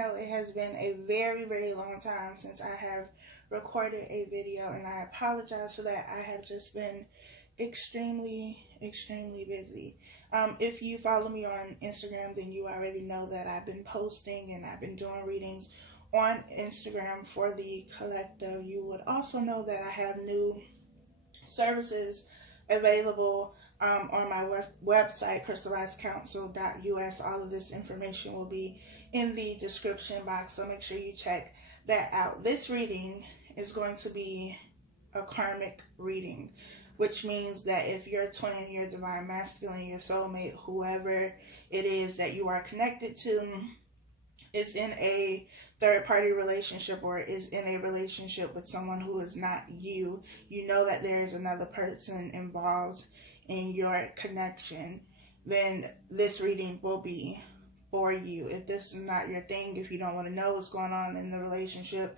know it has been a very, very long time since I have recorded a video, and I apologize for that. I have just been extremely busy. If you follow me on Instagram, then you already know that I've been posting and I've been doing readings on Instagram for the collective. You would also know that I have new services available on my website, CrystallizedCounsel.us. All of this information will be in the description box, so make sure you check that out. This reading is going to be a karmic reading, which means that if you're twin, your divine masculine, your soulmate, whoever it is that you are connected to, is in a third-party relationship or is in a relationship with someone who is not you, you know that there is another person involved in your connection, then this reading will be for you. If this is not your thing, if you don't want to know what's going on in the relationship,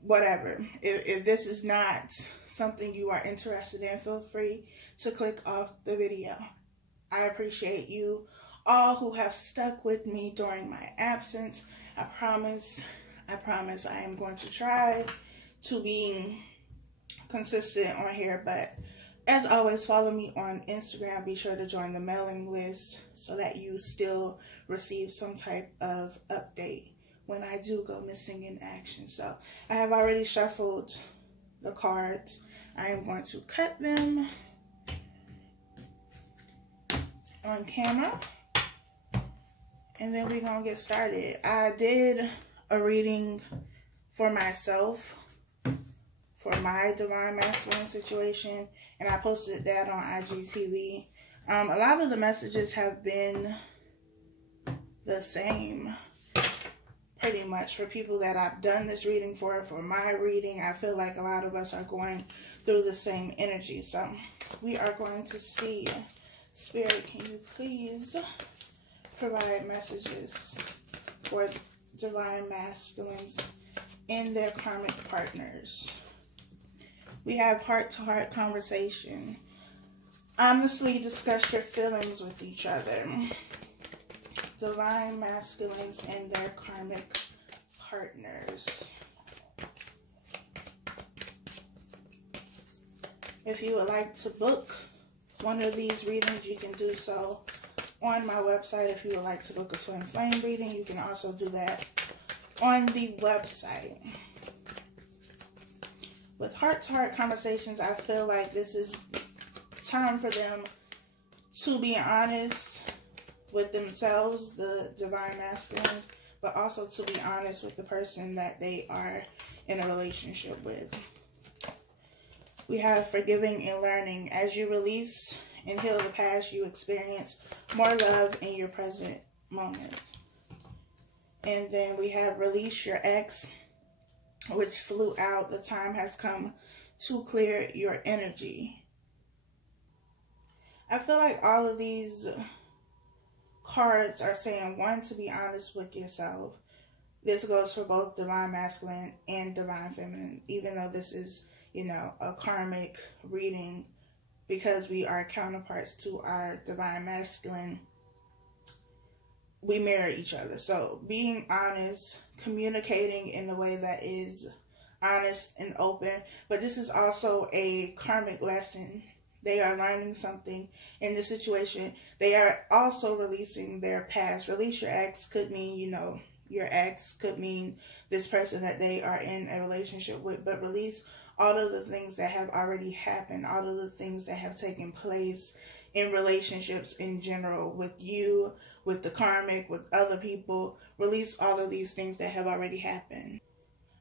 whatever. If this is not something you are interested in, feel free to click off the video. I appreciate you all who have stuck with me during my absence. I promise I am going to try to be consistent on here, but as always, follow me on Instagram. Be sure to join the mailing list so that you still receive some type of update when I do go missing in action. So I have already shuffled the cards. I am going to cut them on camera, and then we're going to get started. I did a reading for myself for my divine masculine situation, and I posted that on IGTV. A lot of the messages have been the same, pretty much, for people that I've done this reading for my reading. I feel like a lot of us are going through the same energy. So we are going to see. Spirit, can you please provide messages for divine masculines and their karmic partners? We have heart-to-heart conversation. Honestly discuss your feelings with each other. Divine masculines and their karmic partners. If you would like to book one of these readings, you can do so on my website. If you would like to book a twin flame reading, you can also do that on the website. With heart-to-heart conversations, I feel like this is time for them to be honest with themselves, the divine masculines, but also to be honest with the person that they are in a relationship with. We have forgiving and learning. As you release and heal the past, you experience more love in your present moment. And then we have release your ex, which flew out. The time has come to clear your energy. I feel like all of these cards are saying, one, to be honest with yourself. This goes for both divine masculine and divine feminine, even though this is, you know, a karmic reading, because we are counterparts to our divine masculine. We mirror each other. So being honest, communicating in a way that is honest and open. But this is also a karmic lesson. They are learning something in this situation. They are also releasing their past. Release your ex could mean, you know, your ex could mean this person that they are in a relationship with. But release all of the things that have already happened. All of the things that have taken place in relationships in general, with you, with the karmic, with other people. Release all of these things that have already happened.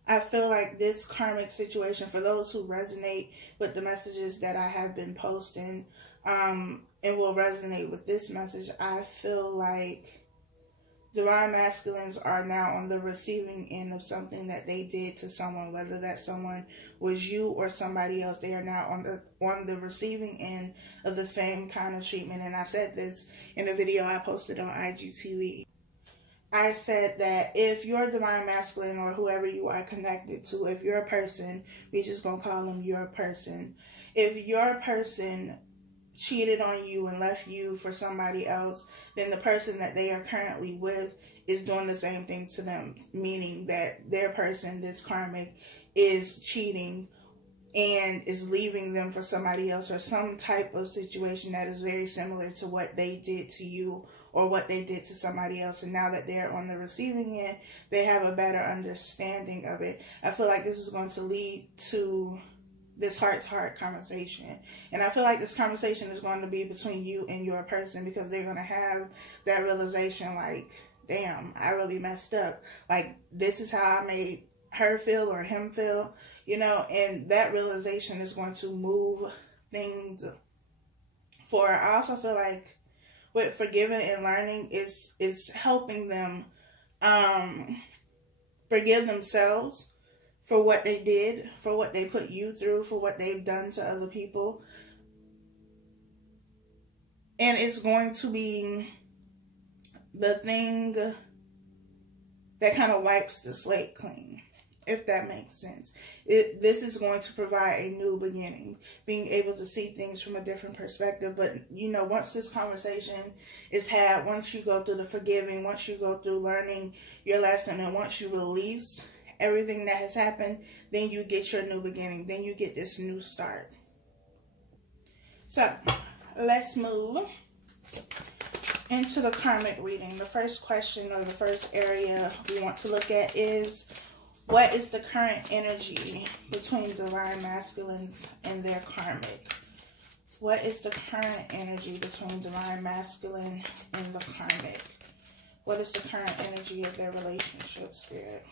I feel like this karmic situation, for those who resonate with the messages that I have been posting, and will resonate with this message, I feel like divine masculines are now on the receiving end of something that they did to someone, whether that someone was you or somebody else. They are now on the receiving end of the same kind of treatment. And I said this in a video I posted on IGTV. I said that if your divine masculine or whoever you are connected to, if you're a person, we're just going to call them your person. If your person cheated on you and left you for somebody else, then the person that they are currently with is doing the same thing to them, meaning that their person, this karmic, is cheating and is leaving them for somebody else, or some type of situation that is very similar to what they did to you or what they did to somebody else. And now that they're on the receiving end, they have a better understanding of it. I feel like this is going to lead to this heart-to-heart conversation. And I feel like this conversation is going to be between you and your person, because they're going to have that realization like, damn, I really messed up. Like, this is how I made her feel or him feel, you know, and that realization is going to move things forward. I also feel like with forgiving and learning is helping them forgive themselves for what they did, for what they put you through, for what they've done to other people. And it's going to be the thing that kind of wipes the slate clean, if that makes sense. This is going to provide a new beginning, being able to see things from a different perspective. But, you know, once this conversation is had, once you go through the forgiving, once you go through learning your lesson, and once you release everything that has happened, then you get your new beginning. Then you get this new start. So, let's move into the karmic reading. The first question, or the first area we want to look at, is what is the current energy between divine masculines and their karmic? What is the current energy between divine masculine and the karmic? What is the current energy of their relationship, Spirit?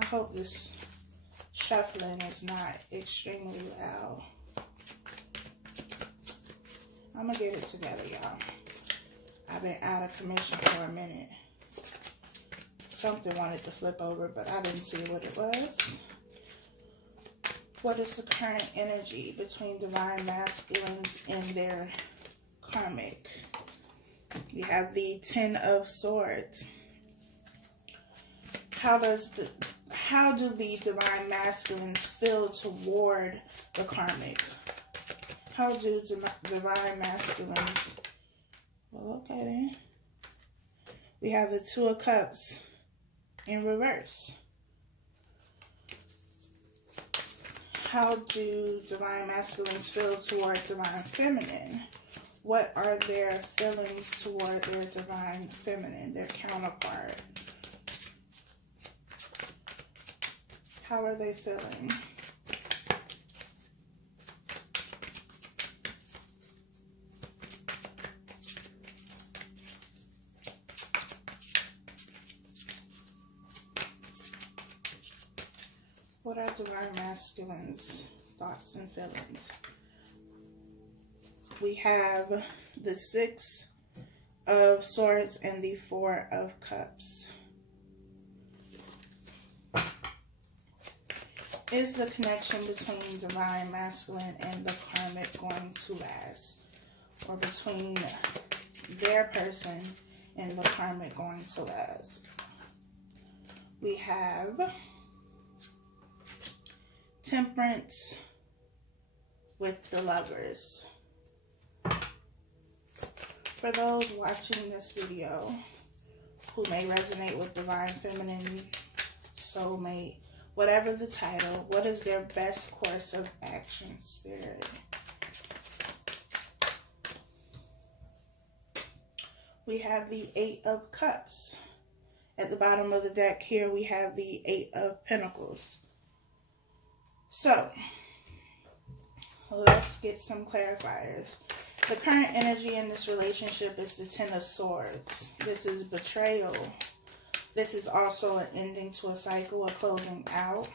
I hope this shuffling is not extremely loud. I'm going to get it together, y'all. I've been out of commission for a minute. Something wanted to flip over, but I didn't see what it was. What is the current energy between divine masculines and their karmic? We have the Ten of Swords. How do the divine masculines feel toward the karmic? How do divine masculines... Well, okay then. We have the Two of Cups in reverse. How do divine masculines feel toward divine feminine? What are their feelings toward their divine feminine, their counterpart? How are they feeling? What are divine masculines' thoughts and feelings? We have the Six of Swords and the Four of Cups. Is the connection between divine masculine and the karmic going to last? Or between their person and the karmic going to last? We have Temperance with the Lovers. For those watching this video who may resonate with divine feminine, soulmate, whatever the title, what is their best course of action, Spirit? We have the Eight of Cups. At the bottom of the deck here, we have the Eight of Pentacles. So, let's get some clarifiers. The current energy in this relationship is the Ten of Swords. This is betrayal. This is also an ending to a cycle, a closing out.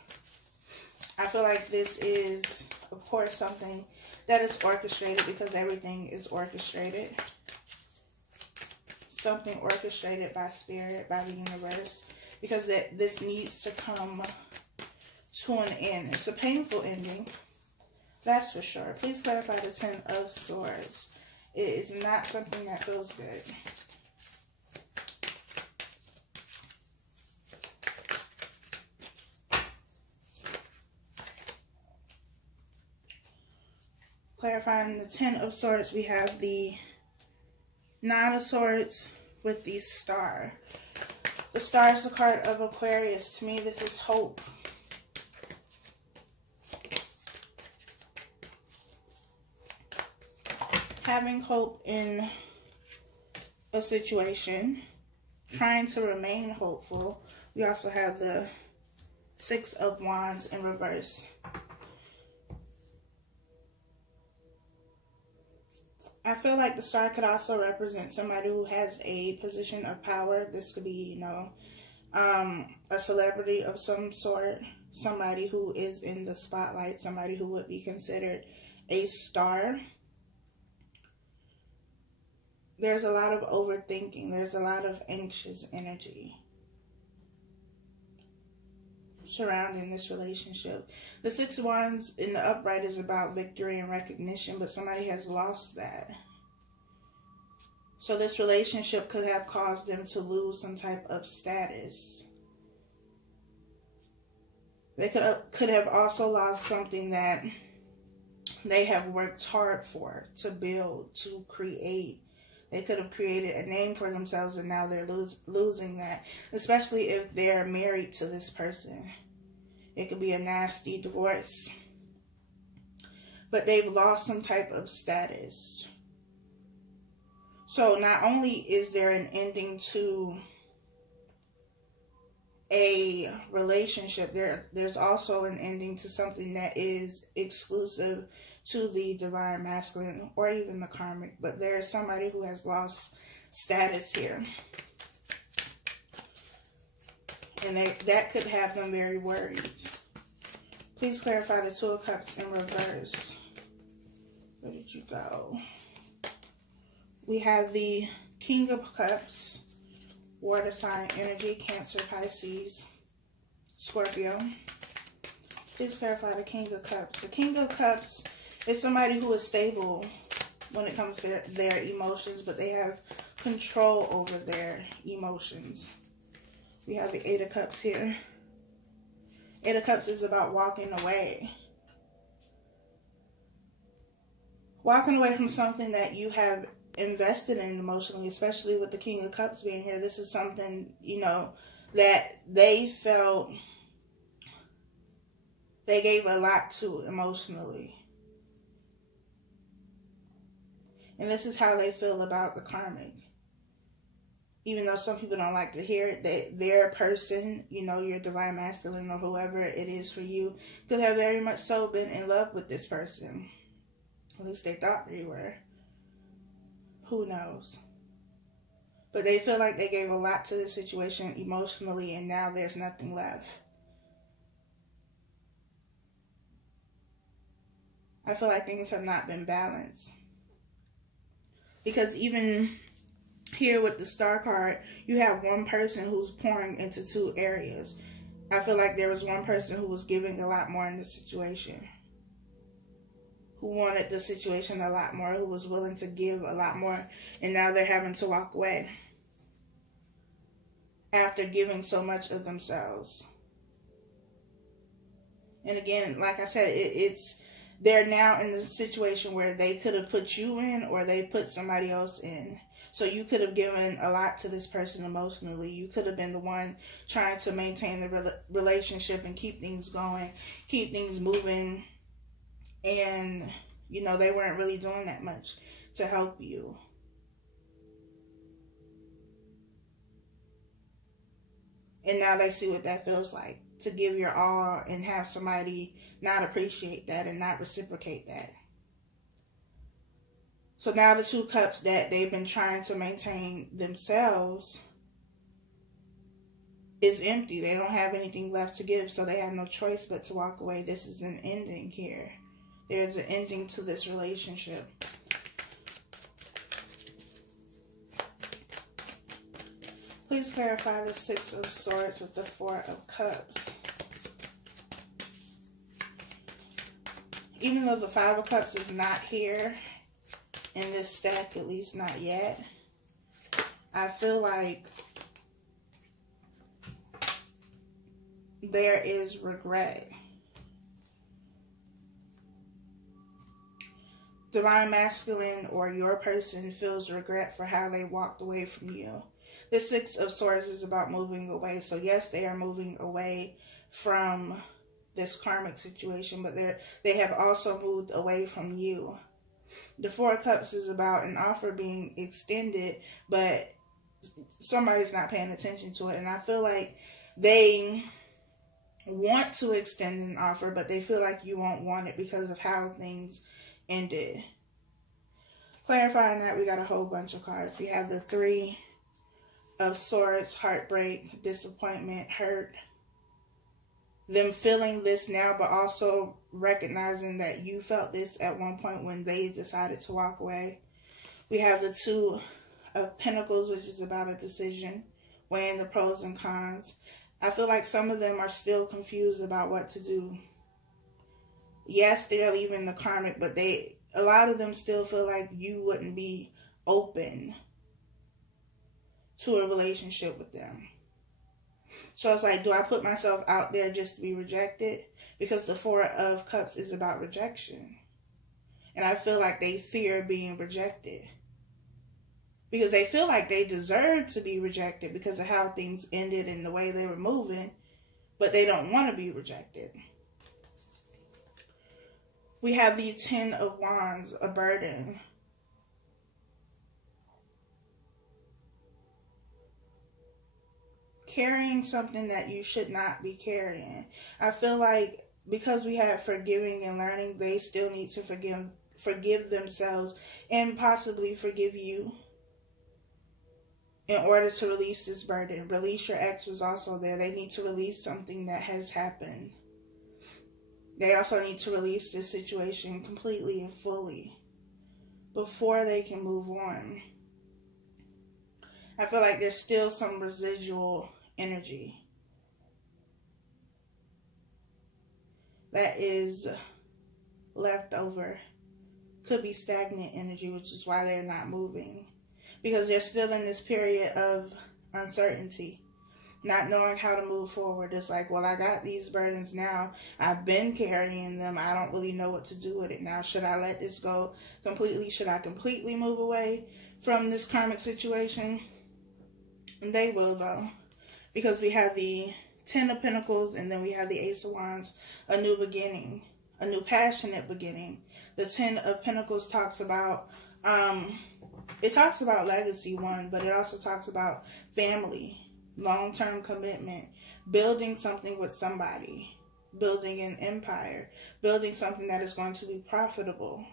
I feel like this is, of course, something that is orchestrated, because everything is orchestrated. Something orchestrated by Spirit, by the universe, because this needs to come to an end. It's a painful ending, that's for sure. Please clarify the Ten of Swords. It is not something that feels good. Clarifying the Ten of Swords, we have the Nine of Swords with the Star. The Star is the card of Aquarius. To me, this is hope. Having hope in a situation. Trying to remain hopeful. We also have the Six of Wands in reverse. I feel like the star could also represent somebody who has a position of power. This could be, you know, a celebrity of some sort. Somebody who is in the spotlight. Somebody who would be considered a star. There's a lot of overthinking. There's a lot of anxious energy surrounding this relationship. The Six of Wands in the upright is about victory and recognition, but somebody has lost that. So this relationship could have caused them to lose some type of status. They could have also lost something that they have worked hard for, to build, to create. They could have created a name for themselves, and now they're losing that, especially if they're married to this person. It could be a nasty divorce. But they've lost some type of status. So not only is there an ending to a relationship, there's also an ending to something that is exclusive to the divine masculine or even the karmic. But there's somebody who has lost status here. And that could have them very worried. Please clarify the Two of Cups in reverse. Where did you go? We have the King of Cups, water sign energy, Cancer, Pisces, Scorpio. Please clarify the King of Cups. The King of Cups is somebody who is stable when it comes to their emotions, but they have control over their emotions. We have the Eight of Cups here. Eight of Cups is about walking away. Walking away from something that you have invested in emotionally, especially with the King of Cups being here. This is something, you know, that they felt they gave a lot to emotionally. And this is how they feel about the karmic. Even though some people don't like to hear it, that their person, you know, your divine masculine or whoever it is for you, could have very much so been in love with this person. At least they thought they were. Who knows? But they feel like they gave a lot to the situation emotionally, and now there's nothing left. I feel like things have not been balanced. Because even here with the Star card, you have one person who's pouring into two areas. I feel like there was one person who was giving a lot more in the situation. Who wanted the situation a lot more, who was willing to give a lot more, and now they're having to walk away after giving so much of themselves. And again, like I said, they're now in the situation where they could have put you in or they put somebody else in. So you could have given a lot to this person emotionally. You could have been the one trying to maintain the relationship and keep things going, keep things moving. And, you know, they weren't really doing that much to help you. And now they see what that feels like, to give your all and have somebody not appreciate that and not reciprocate that. So now the Two Cups that they've been trying to maintain themselves is empty. They don't have anything left to give, so they have no choice but to walk away. This is an ending here. There's an ending to this relationship. Please clarify the Six of Swords with the Four of Cups. Even though the Five of Cups is not here in this stack, at least not yet, I feel like there is regret. Divine Masculine or your person feels regret for how they walked away from you. The Six of Swords is about moving away. So yes, they are moving away from this karmic situation, but they have also moved away from you. The Four of Cups is about an offer being extended, but somebody's not paying attention to it. And I feel like they want to extend an offer, but they feel like you won't want it because of how things ended. Clarifying that, we got a whole bunch of cards. We have the Three of Swords, heartbreak, disappointment, hurt. Them feeling this now, but also recognizing that you felt this at one point when they decided to walk away. We have the Two of Pentacles, which is about a decision, weighing the pros and cons. I feel like some of them are still confused about what to do. Yes, they're leaving the karmic, but a lot of them still feel like you wouldn't be open to a relationship with them. So it's like, do I put myself out there just to be rejected? Because the Four of Cups is about rejection. And I feel like they fear being rejected. Because they feel like they deserve to be rejected because of how things ended and the way they were moving. But they don't want to be rejected. We have the Ten of Wands, a burden. Carrying something that you should not be carrying. I feel like because we have forgiving and learning, they still need to forgive themselves and possibly forgive you in order to release this burden. Release your ex was also there. They need to release something that has happened. They also need to release this situation completely and fully before they can move on. I feel like there's still some residual energy that is left over. Could be stagnant energy, which is why they're not moving. Because they're still in this period of uncertainty. Not knowing how to move forward. It's like, well, I got these burdens now. I've been carrying them. I don't really know what to do with it now. Should I let this go completely? Should I completely move away from this karmic situation? And they will, though. Because we have the Ten of Pentacles and then we have the Ace of Wands. A new beginning. A new passionate beginning. The Ten of Pentacles talks about, it talks about legacy, one, but it also talks about family. Long-term commitment, building something with somebody, building an empire, building something that is going to be profitable,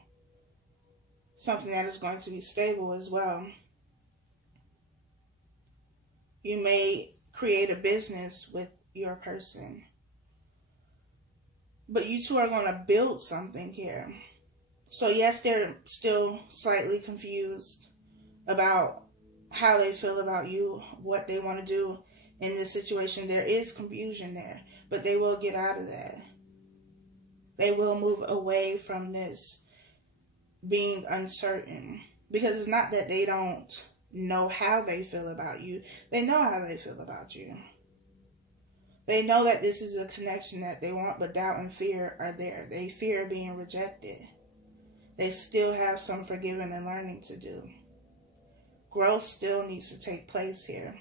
something that is going to be stable as well. You may create a business with your person, but you two are going to build something here. So yes, they're still slightly confused about how they feel about you, what they want to do in this situation. There is confusion there, but they will get out of that. They will move away from this being uncertain, because it's not that they don't know how they feel about you. They know how they feel about you. They know that this is a connection that they want, but doubt and fear are there. They fear being rejected. They still have some forgiving and learning to do. Growth still needs to take place here.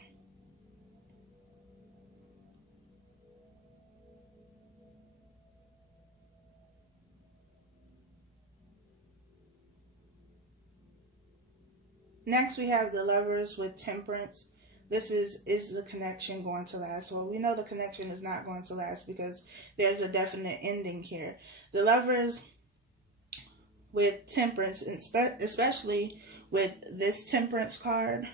Next, we have the Lovers with Temperance. This is the connection going to last? Well, we know the connection is not going to last because there's a definite ending here. The Lovers with Temperance, especially with this Temperance card,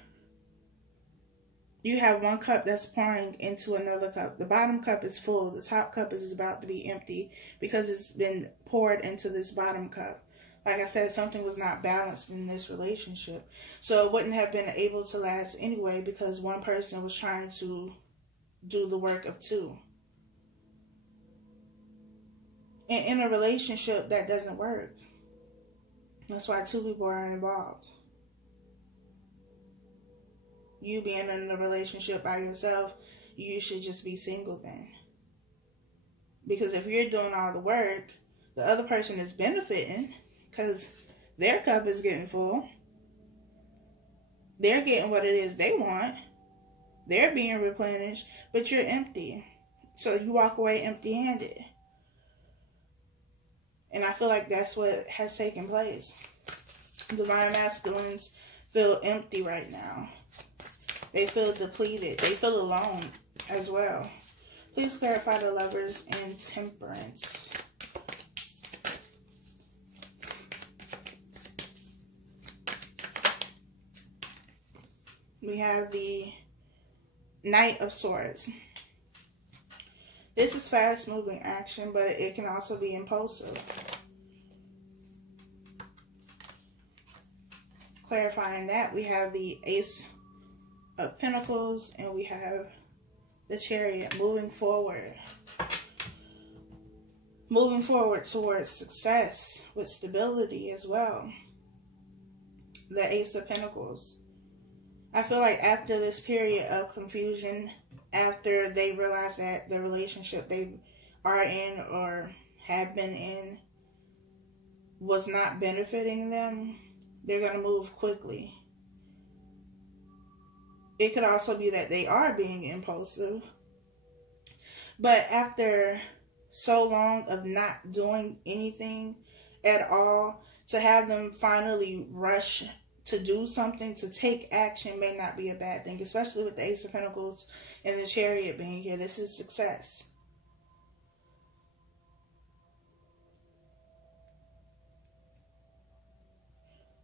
you have one cup that's pouring into another cup. The bottom cup is full. The top cup is about to be empty because it's been poured into this bottom cup. Like I said, something was not balanced in this relationship. So it wouldn't have been able to last anyway because one person was trying to do the work of two. And in a relationship, that doesn't work. That's why two people are involved. You being in a relationship by yourself, you should just be single then. Because if you're doing all the work, the other person is benefiting because Their cup is getting full. They're getting what it is they want. They're being replenished, but you're empty. So you walk away empty-handed. And I feel like that's what has taken place. Divine masculines feel empty right now. They feel depleted. They feel alone as well. Please clarify the Lovers and Temperance. We have the Knight of Swords. This is fast-moving action, but it can also be impulsive. Clarifying that, we have the Ace of Pentacles, and we have the Chariot moving forward. Moving forward towards success with stability as well. The Ace of Pentacles. I feel like after this period of confusion, after they realize that the relationship they are in or have been in was not benefiting them, they're going to move quickly. It could also be that they are being impulsive. But after so long of not doing anything at all, to have them finally rush to do something, to take action, may not be a bad thing. Especially with the Ace of Pentacles and the Chariot being here. This is success.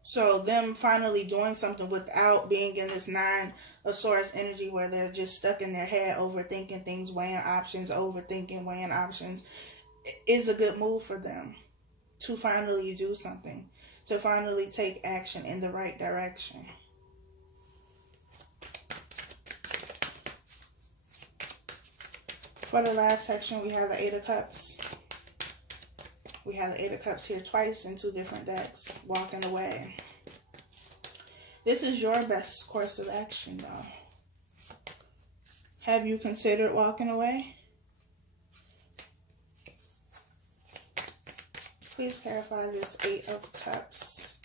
So them finally doing something without being in this Nine of Swords energy where they're just stuck in their head overthinking things, weighing options, weighing options, is a good move for them to finally do something, to finally take action in the right direction. For the last section, we have the Eight of Cups. We have the Eight of Cups here twice in two different decks. Walking away. This is your best course of action, though. Have you considered walking away? Please clarify this Eight of Cups.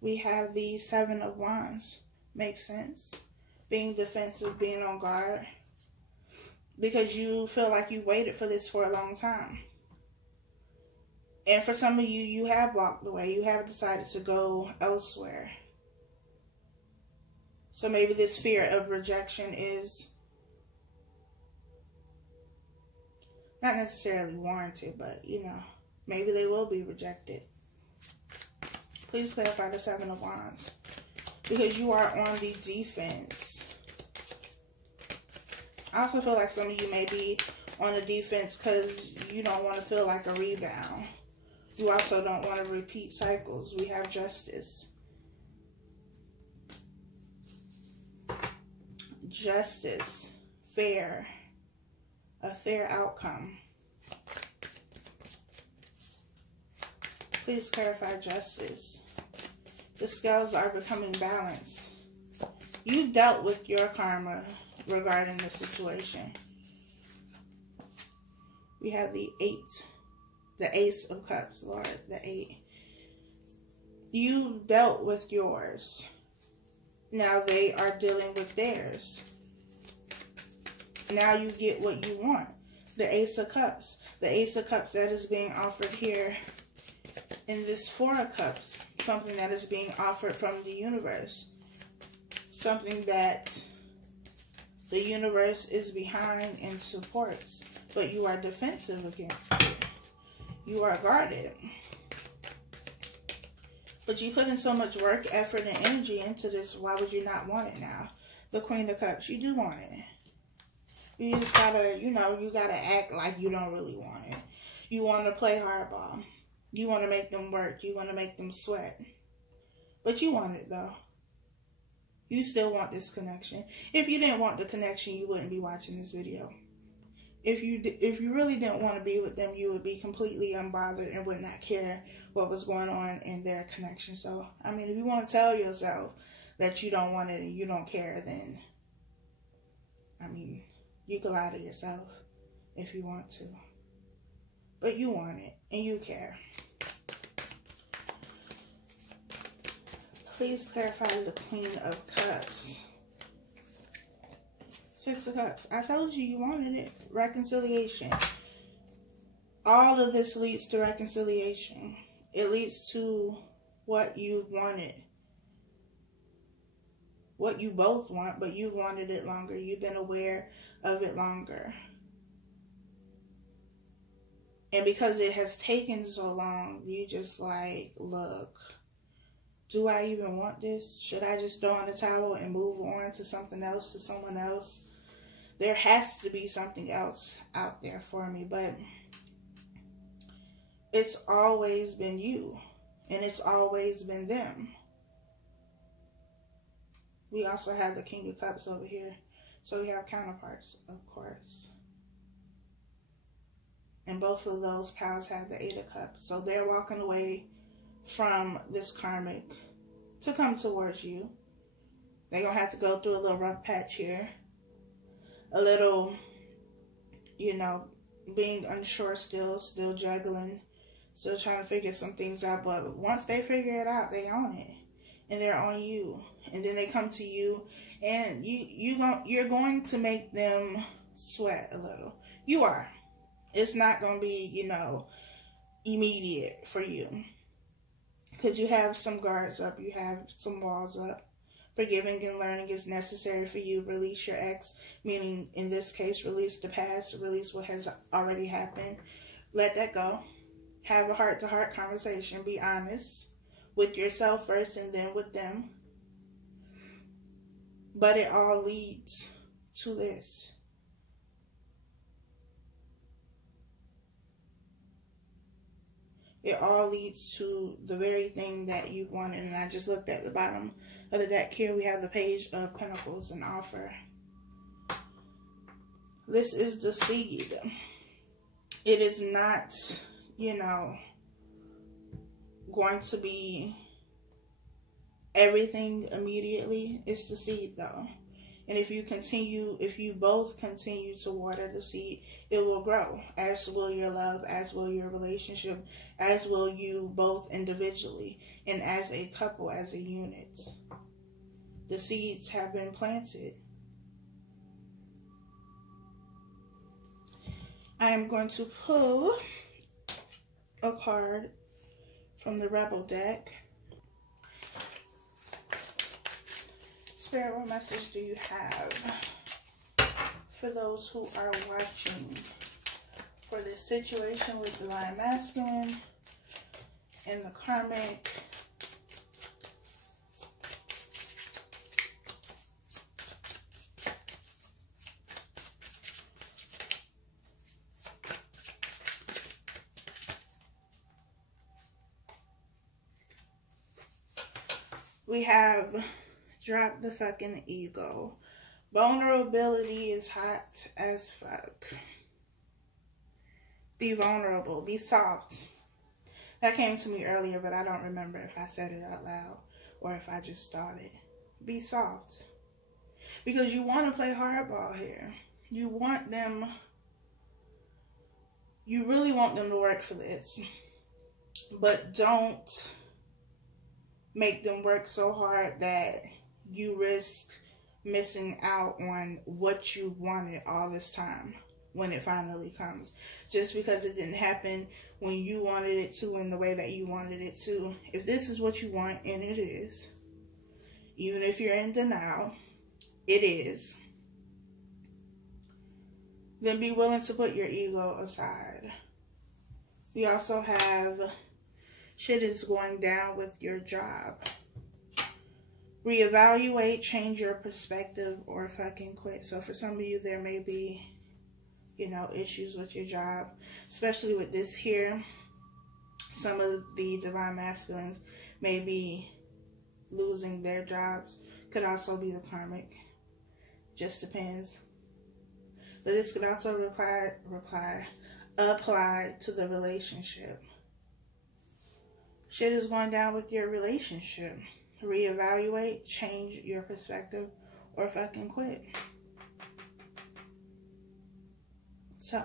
We have the Seven of Wands. Makes sense. Being defensive, being on guard. Because you feel like you waited for this for a long time. And for some of you, you have walked away. You have decided to go elsewhere. So maybe this fear of rejection is not necessarily warranted, but, you know, maybe they will be rejected. Please clarify the Seven of Wands. Because you are on the defense. I also feel like some of you may be on the defense because you don't want to feel like a rebound. You also don't want to repeat cycles. We have Justice. Justice. Fair. A fair outcome. Please clarify Justice. The scales are becoming balanced. You dealt with your karma regarding the situation. We have the Eight. The Ace of Cups, Lord. The Eight. You dealt with yours. Now they are dealing with theirs. Now you get what you want. The Ace of Cups. The Ace of Cups that is being offered here in this Four of Cups. Something that is being offered from the universe. Something that the universe is behind and supports. But you are defensive against it. You are guarded. But you put in so much work, effort, and energy into this. Why would you not want it now? The Queen of Cups. You do want it. You just gotta, you know, you gotta act like you don't really want it. You want to play hardball. You want to make them work. You want to make them sweat. But you want it, though. You still want this connection. If you didn't want the connection, you wouldn't be watching this video. If you really didn't want to be with them, you would be completely unbothered and would not care what was going on in their connection. So, I mean, if you want to tell yourself that you don't want it and you don't care, then, I mean, you can lie to yourself if you want to. but you want it and you care. Please clarify the Queen of Cups. Six of Cups. I told you you wanted it. Reconciliation. All of this leads to reconciliation. It leads to what you wanted. What you both want, but you wanted it longer. You've been aware of it longer. And because it has taken so long, you just like, look, do I even want this? Should I just throw in the towel and move on to something else, to someone else? There has to be something else out there for me, but it's always been you, and it's always been them. We also have the King of Cups over here, so we have counterparts, of course. And both of those pals have the Eight of Cups, so they're walking away from this karmic to come towards you. They're going to have to go through a little rough patch here. A little, you know, being unsure still juggling, still trying to figure some things out. But once they figure it out, they own it. And they're on you. And then they come to you, and you're going to make them sweat a little. You are. It's not going to be, you know, immediate for you. Because you have some guards up. You have some walls up. Forgiving and learning is necessary for you. Release your ex, meaning in this case, release the past. Release what has already happened. Let that go. Have a heart-to-heart conversation. Be honest with yourself first and then with them. But it all leads to this. It all leads to the very thing that you wanted. And I just looked at the bottom of the deck here. We have the Page of Pentacles, an offer. This is the seed. It is not, you know, going to be everything immediately. It's the seed though. And if you both continue to water the seed, it will grow, as will your love, as will your relationship, as will you both individually and as a couple, as a unit. The seeds have been planted. I am going to pull a card from the Rebel deck. Spirit, what message do you have for those who are watching for this situation with Divine Masculine and the Karmic? We have drop the fucking ego. Vulnerability is hot as fuck. Be vulnerable. Be soft. That came to me earlier, but I don't remember if I said it out loud or if I just thought it. Be soft. Because you want to play hardball here. You want them. You really want them to work for this. But don't make them work so hard that you risk missing out on what you wanted all this time when it finally comes. Just because it didn't happen when you wanted it to in the way that you wanted it to. If this is what you want, and it is, even if you're in denial, it is, then be willing to put your ego aside. We also have shit is going down with your job. Reevaluate, change your perspective, or fucking quit. So for some of you, there may be, you know, issues with your job, especially with this here. Some of the Divine Masculines may be losing their jobs. Could also be the Karmic. Just depends. But this could also apply to the relationship. Shit is going down with your relationship. Reevaluate, change your perspective, or fucking quit. So,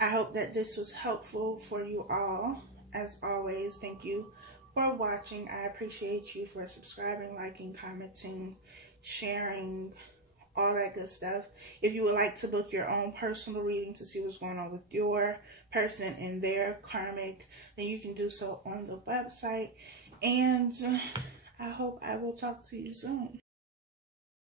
I hope that this was helpful for you all. As always, thank you for watching. I appreciate you for subscribing, liking, commenting, sharing, all that good stuff. If you would like to book your own personal reading to see what's going on with your person and their karmic, then you can do so on the website. And I hope I will talk to you soon.